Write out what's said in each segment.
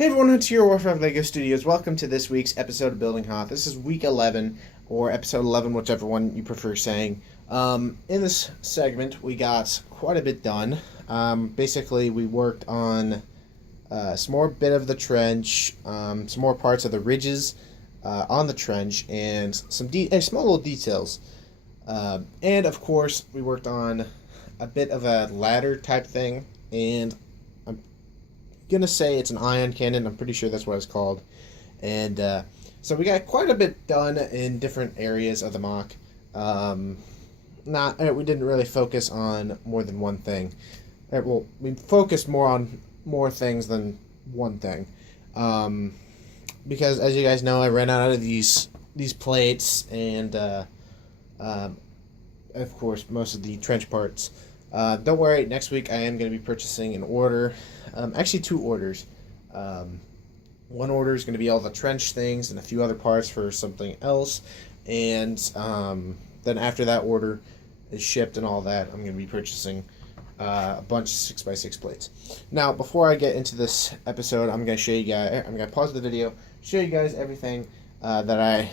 Hey everyone, it's your Warfare of LEGO Studios. Welcome to this week's episode of Building Hoth. This is week 11, or episode 11, whichever one you prefer saying. In this segment, we got quite a bit done. Basically, we worked on some more bit of the trench, some more parts of the ridges on the trench, and some small little details. And, of course, we worked on a bit of a ladder type thing, and gonna say it's an Ion Canon. I'm pretty sure that's what it's called. And so we got quite a bit done in different areas of the mock. We didn't really focus on more than one thing. Well, we focused more on more things than one thing. Because as you guys know, I ran out of these plates and of course most of the trench parts. Don't worry, next week I am going to be purchasing an order. Actually, two orders. One order is going to be all the trench things and a few other parts for something else. And then after that order is shipped and all that, I'm going to be purchasing a bunch of 6x6 plates. Now, before I get into this episode, I'm going to show you guys, I'm going to pause the video, show you guys everything that I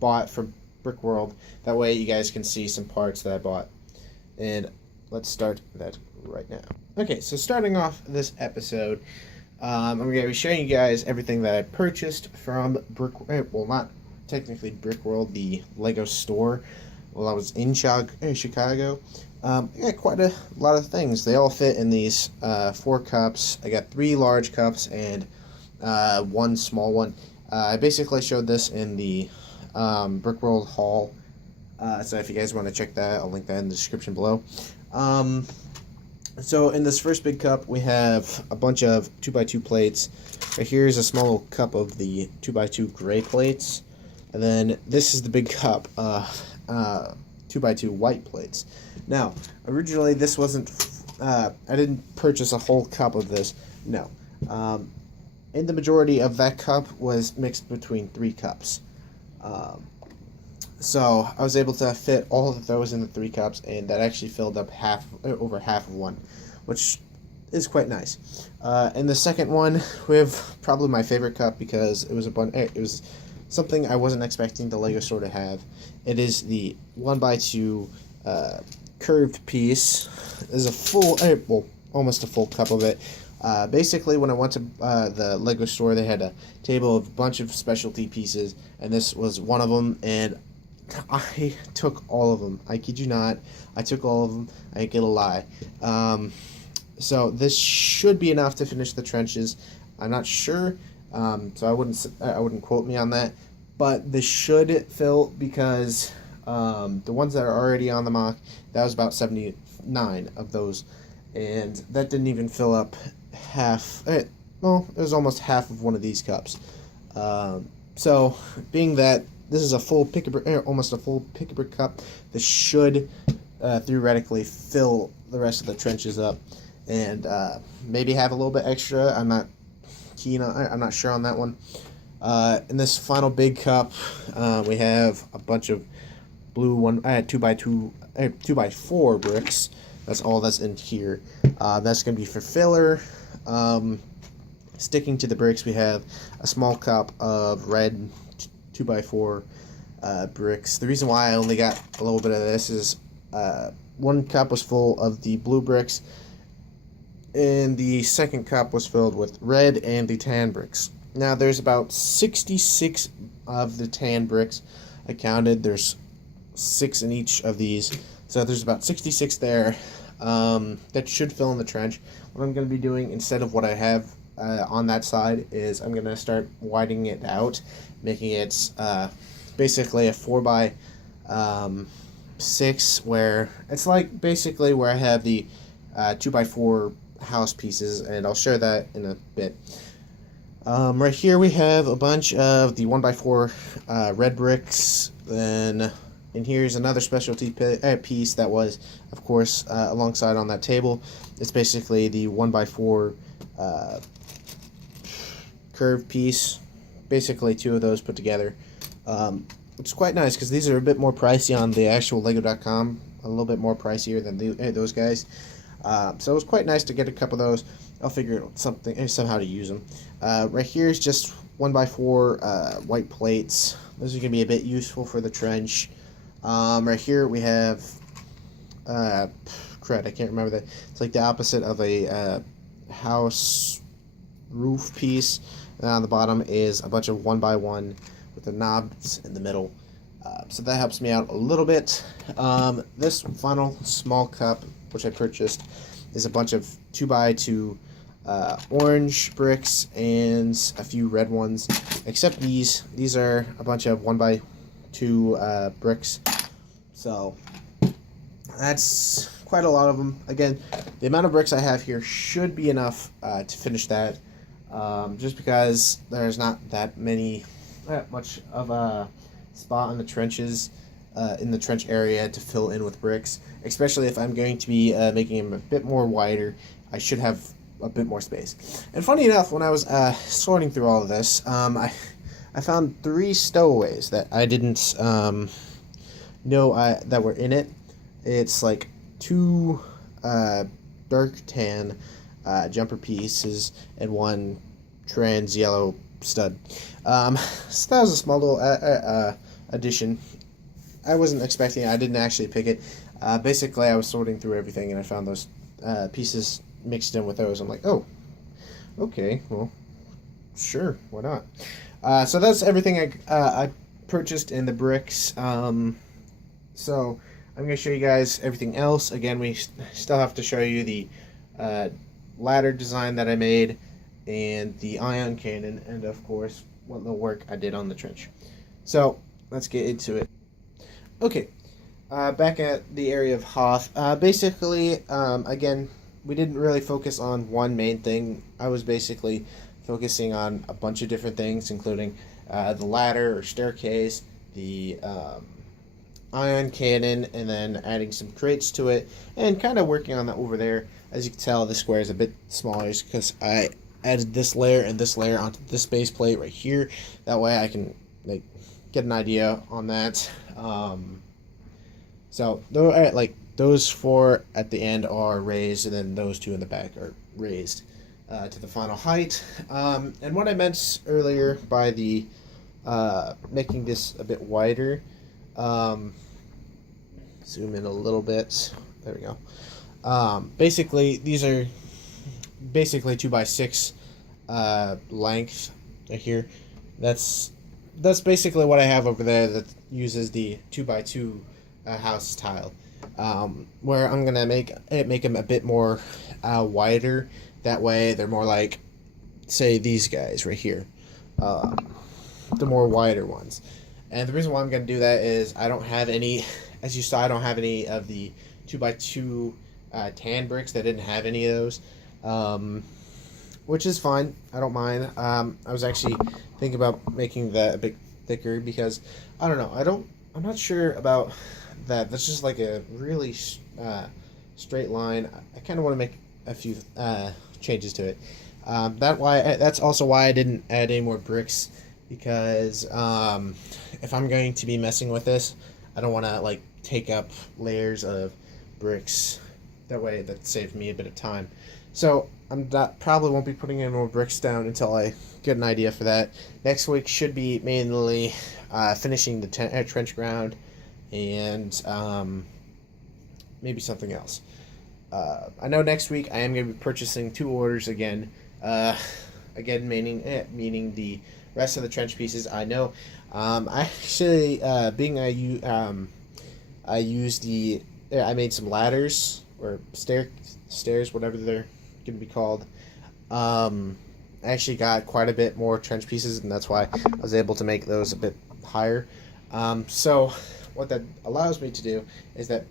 bought from Brick World. That way you guys can see some parts that I bought. And let's start that right now. Okay, so starting off this episode, I'm going to be showing you guys everything that I purchased from well, not technically Brick World, the LEGO store, while I was in Chicago. I got quite a lot of things. They all fit in these 4 cups. I got 3 large cups and 1 small one. I basically showed this in the Brick World haul. So if you guys want to check that, I'll link that in the description below. So in this first big cup, we have a bunch of 2x2 plates. Right here is a small cup of the 2x2 gray plates. And then this is the big cup of 2x2 white plates. Now, originally this wasn't, I didn't purchase a whole cup of this, no. And the majority of that cup was mixed between 3 cups. So I was able to fit all of those in the 3 cups, and that actually filled up over half of one, which is quite nice. And the second one, we have probably my favorite cup because it was something I wasn't expecting the LEGO store to have. It is the 1x2 curved piece. There's a full, well, almost a full cup of it. Basically, when I went to the LEGO store, they had a table of a bunch of specialty pieces, and this was one of them, and I took all of them. I kid you not. I took all of them. I ain't gonna lie. So this should be enough to finish the trenches. I'm not sure, so I wouldn't quote me on that. But this should fill because the ones that are already on the mock, that was about 79 of those, and that didn't even fill up half. Well, it was almost half of one of these cups. So being that this is a full almost a full pick-a-brick cup, this should theoretically fill the rest of the trenches up, and maybe have a little bit extra. I'm not sure on that one. In this final big cup, we have a bunch of blue 2x4 bricks. That's all that's in here. That's gonna be for filler. Sticking to the bricks, we have a small cup of red 2x4 bricks. The reason why I only got a little bit of this is one cup was full of the blue bricks, and the second cup was filled with red and the tan bricks. Now there's about 66 of the tan bricks. I counted. There's 6 in each of these, so there's about 66 there. That should fill in the trench. What I'm going to be doing instead of what I have on that side is I'm going to start widening it out, making it basically a 4x6, where it's like basically where I have the 2x4 house pieces, and I'll show that in a bit. Right here we have a bunch of the 1x4 red bricks. Then and here's another specialty piece that was, of course, alongside on that table. It's basically the 1x4 curved piece. Basically 2 of those put together. It's quite nice because these are a bit more pricey on the actual Lego.com. A little bit more pricier than those guys. So it was quite nice to get a couple of those. I'll figure out somehow to use them. Right here is just 1x4 white plates. Those are going to be a bit useful for the trench. Right here we have crud, I can't remember that. It's like the opposite of a house roof piece. And on the bottom is a bunch of 1x1 with the knobs in the middle. So that helps me out a little bit. This final small cup, which I purchased, is a bunch of 2x2 orange bricks and a few red ones. Except these are a bunch of 1x2 bricks. So that's quite a lot of them. Again, the amount of bricks I have here should be enough to finish that. Just because there's not that much of a spot on the trenches in the trench area to fill in with bricks, especially if I'm going to be making them a bit more wider. I should have a bit more space. And funny enough, when I was sorting through all of this, I found 3 stowaways that I didn't know that were in it. It's like 2 dark tan jumper pieces and 1 trans yellow stud. So that was a small little addition. I wasn't expecting it. I didn't actually pick it. Basically, I was sorting through everything and I found those pieces mixed in with those. I'm like, oh, okay, well, sure, why not? So that's everything I purchased in the bricks. So I'm going to show you guys everything else. Again, we still have to show you the ladder design that I made and the Ion Canon, and of course what little work I did on the trench. So let's get into it. Okay, back at the area of Hoth. Basically, again, we didn't really focus on one main thing. I was basically focusing on a bunch of different things, including the ladder or staircase, the Ion Cannon, and then adding some crates to it, and kind of working on that over there. As you can tell, this square is a bit smaller because I added this layer and this layer onto this base plate right here. That way I can like get an idea on that. So those 4 at the end are raised, and then those 2 in the back are raised to the final height. And what I meant earlier by the making this a bit wider, zoom in a little bit. There we go. Basically, these are basically 2x6 length right here. That's basically what I have over there that uses the 2x2 house tile. Where I'm gonna make them a bit more wider. That way, they're more like, say, these guys right here, the more wider ones. And the reason why I'm gonna do that is I don't have any, as you saw, I don't have any of the 2x2 tan bricks. That didn't have any of those, which is fine. I don't mind. I was actually thinking about making that a bit thicker because I don't know. I'm not sure about that. That's just like a really straight line. I kind of want to make a few changes to it. That's also why I didn't add any more bricks, because if I'm going to be messing with this, I don't want to like take up layers of bricks. That way, that saves me a bit of time. So probably won't be putting any more bricks down until I get an idea for that. Next week should be mainly finishing the trench ground and maybe something else. I know next week I am going to be purchasing 2 orders again. Again, meaning the rest of the trench pieces. I know. I actually I made some ladders or stairs, whatever they're going to be called. I actually got quite a bit more trench pieces, and that's why I was able to make those a bit higher. So what that allows me to do is that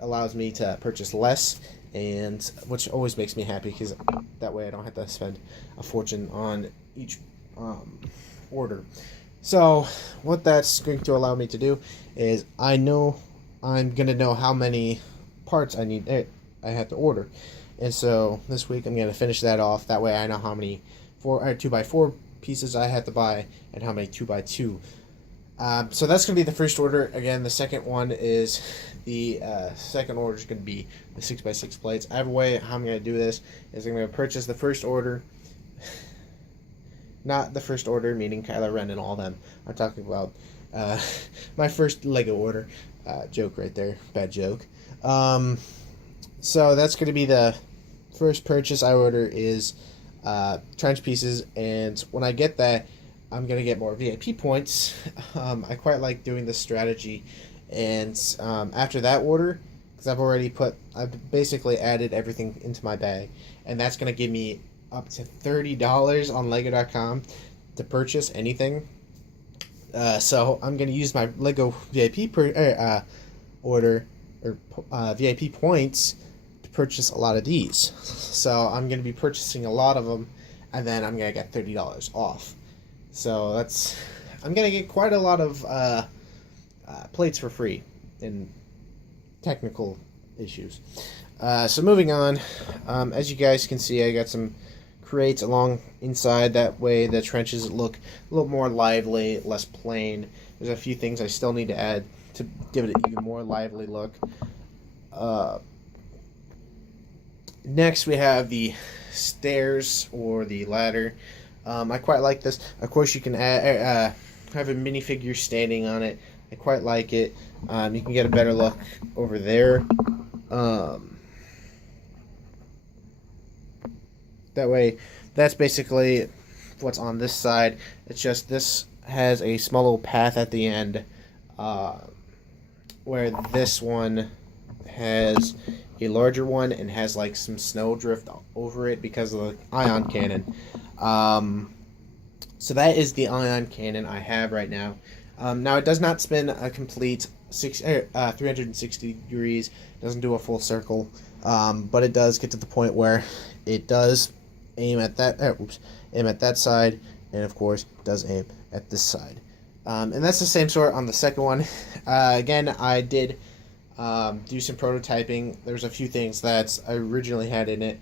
allows me to purchase less, and which always makes me happy because that way I don't have to spend a fortune on each order. So what that's going to allow me to do is I know I'm going to know how many parts I have to order. And so this week I'm going to finish that off. That way I know how many 2x4 pieces I have to buy and how many 2x2 So that's going to be the first order. Again, the second one is the second order is going to be the 6x6 plates. Either way, how I'm going to do this is I'm going to purchase the first order. Not the first order, meaning Kylo Ren and all them. I'm talking about my first Lego order. Joke right there. Bad joke. So that's going to be the first purchase I order is trench pieces. And when I get that, I'm going to get more VIP points. I quite like doing this strategy. And after that order, because I've basically added everything into my bag. And that's going to give me up to $30 on Lego.com to purchase anything. So I'm going to use my Lego VIP order or VIP points to purchase a lot of these. So I'm going to be purchasing a lot of them, and then I'm going to get $30 off. So I'm going to get quite a lot of plates for free in technical issues. So moving on, as you guys can see, I got some crates along inside. That way the trenches look a little more lively, less plain. There's a few things I still need to add to give it an even more lively look. Next we have the stairs or the ladder. I quite like this. Of course you can add, have a minifigure standing on it. I quite like it. You can get a better look over there. That way, that's basically what's on this side. It's just this has a small little path at the end, where this one has a larger one and has like some snow drift over it because of the Ion Canon. So that is the Ion Canon I have right now. Now it does not spin a complete 360 degrees, doesn't do a full circle, but it does get to the point where it does aim at that side, and of course does aim at this side. And that's the same sort on the second one. Again, I did do some prototyping. There's a few things that I originally had in it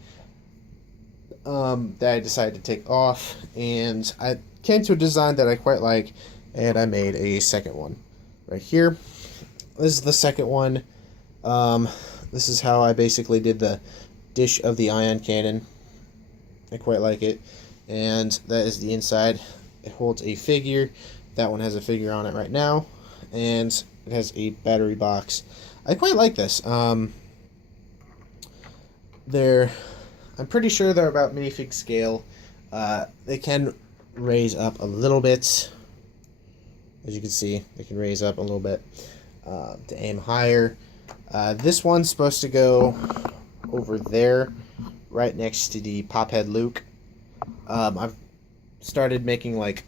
that I decided to take off, and I came to a design that I quite like, and I made a second one right here. This is the second one. This is how I basically did the dish of the Ion Cannon. I quite like it. And that is the inside. It holds a figure. That one has a figure on it right now. And it has a battery box. I quite like this. I'm pretty sure they're about minifig scale. They can raise up a little bit. As you can see, they can raise up a little bit to aim higher. This one's supposed to go over there, right next to the Pophead Luke. I've started making like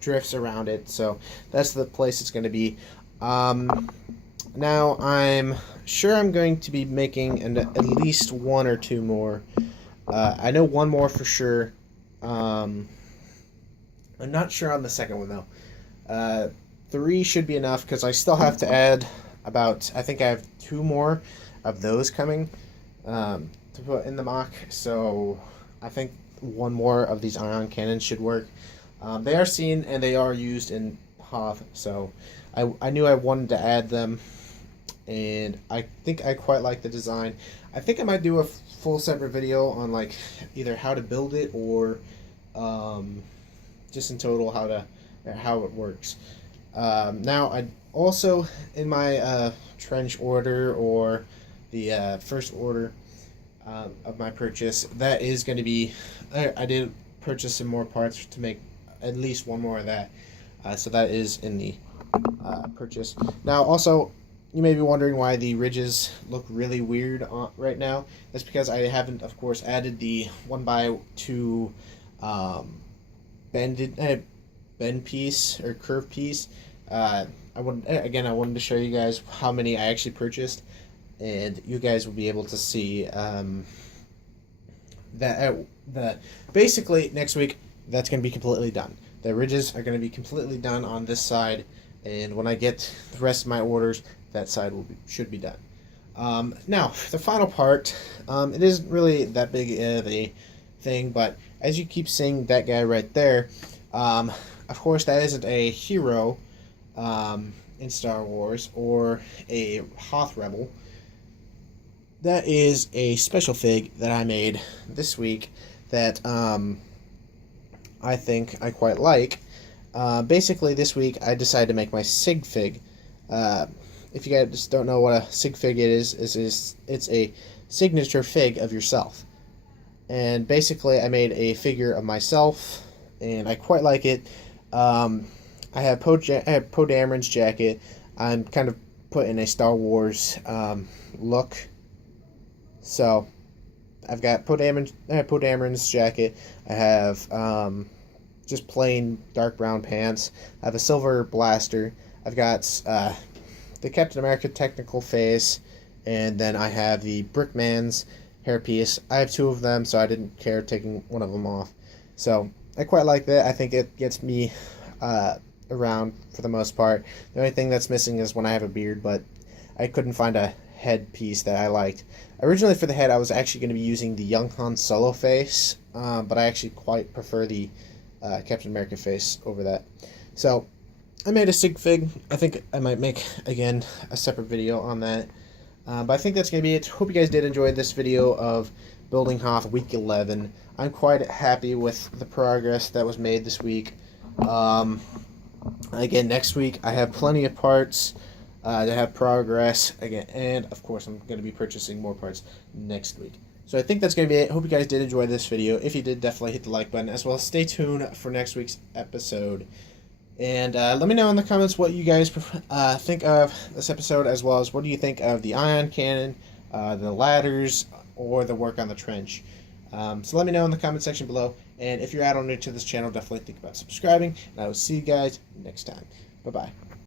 drifts around it, so that's the place it's going to be. Now I'm sure I'm going to be making at least one or two more. I know one more for sure. I'm not sure on the second one though. 3 should be enough because I still have to add about, I think I have 2 more of those coming to put in the mock, so I think one more of these Ion Cannons should work. They are seen and they are used in Hoth, so I knew I wanted to add them, and I think I quite like the design. I think I might do a full separate video on like either how to build it or just in total how it works. Now I also in my trench order or the first order of my purchase, that is going to be I did purchase some more parts to make at least one more of that, so that is in the purchase. Now also you may be wondering why the ridges look really weird right now. That's because I haven't of course added the 1x2 bend piece or curve piece. I wanted to show you guys how many I actually purchased, and you guys will be able to see that basically next week that's going to be completely done. The ridges are going to be completely done on this side, and when I get the rest of my orders, that side should be done. Now the final part, it isn't really that big of a thing, but as you keep seeing that guy right there, Of course, that isn't a hero in Star Wars or a Hoth Rebel. That is a special fig that I made this week that I think I quite like. Basically, this week I decided to make my sig fig. If you guys don't know what a sig fig is it's a signature fig of yourself. And basically, I made a figure of myself, and I quite like it. I have Poe Dameron's jacket. I'm kind of put in a Star Wars look. So, I've got Poe Dameron's jacket. I have just plain dark brown pants. I have a silver blaster. I've got the Captain America technical face, and then I have the Brickman's hairpiece. I have two of them, so I didn't care taking one of them off. So I quite like that. I think it gets me around for the most part. The only thing that's missing is when I have a beard, but I couldn't find a head piece that I liked. Originally for the head, I was actually going to be using the young Han Solo face, but I actually quite prefer the Captain America face over that. So I made a sig fig. I think I might make, again, a separate video on that. But I think that's going to be it. Hope you guys did enjoy this video of Building Hoth Week 11. I'm quite happy with the progress that was made this week. Again, next week I have plenty of parts to have progress. Again, and of course I'm going to be purchasing more parts next week. So I think that's going to be it. Hope you guys did enjoy this video. If you did, definitely hit the like button, as well as stay tuned for next week's episode. And let me know in the comments what you guys think of this episode, as well as what do you think of the Ion Canon, the ladders, or the work on the trench. So let me know in the comment section below. And if you're add-on new to this channel, definitely think about subscribing. And I will see you guys next time. Bye-bye.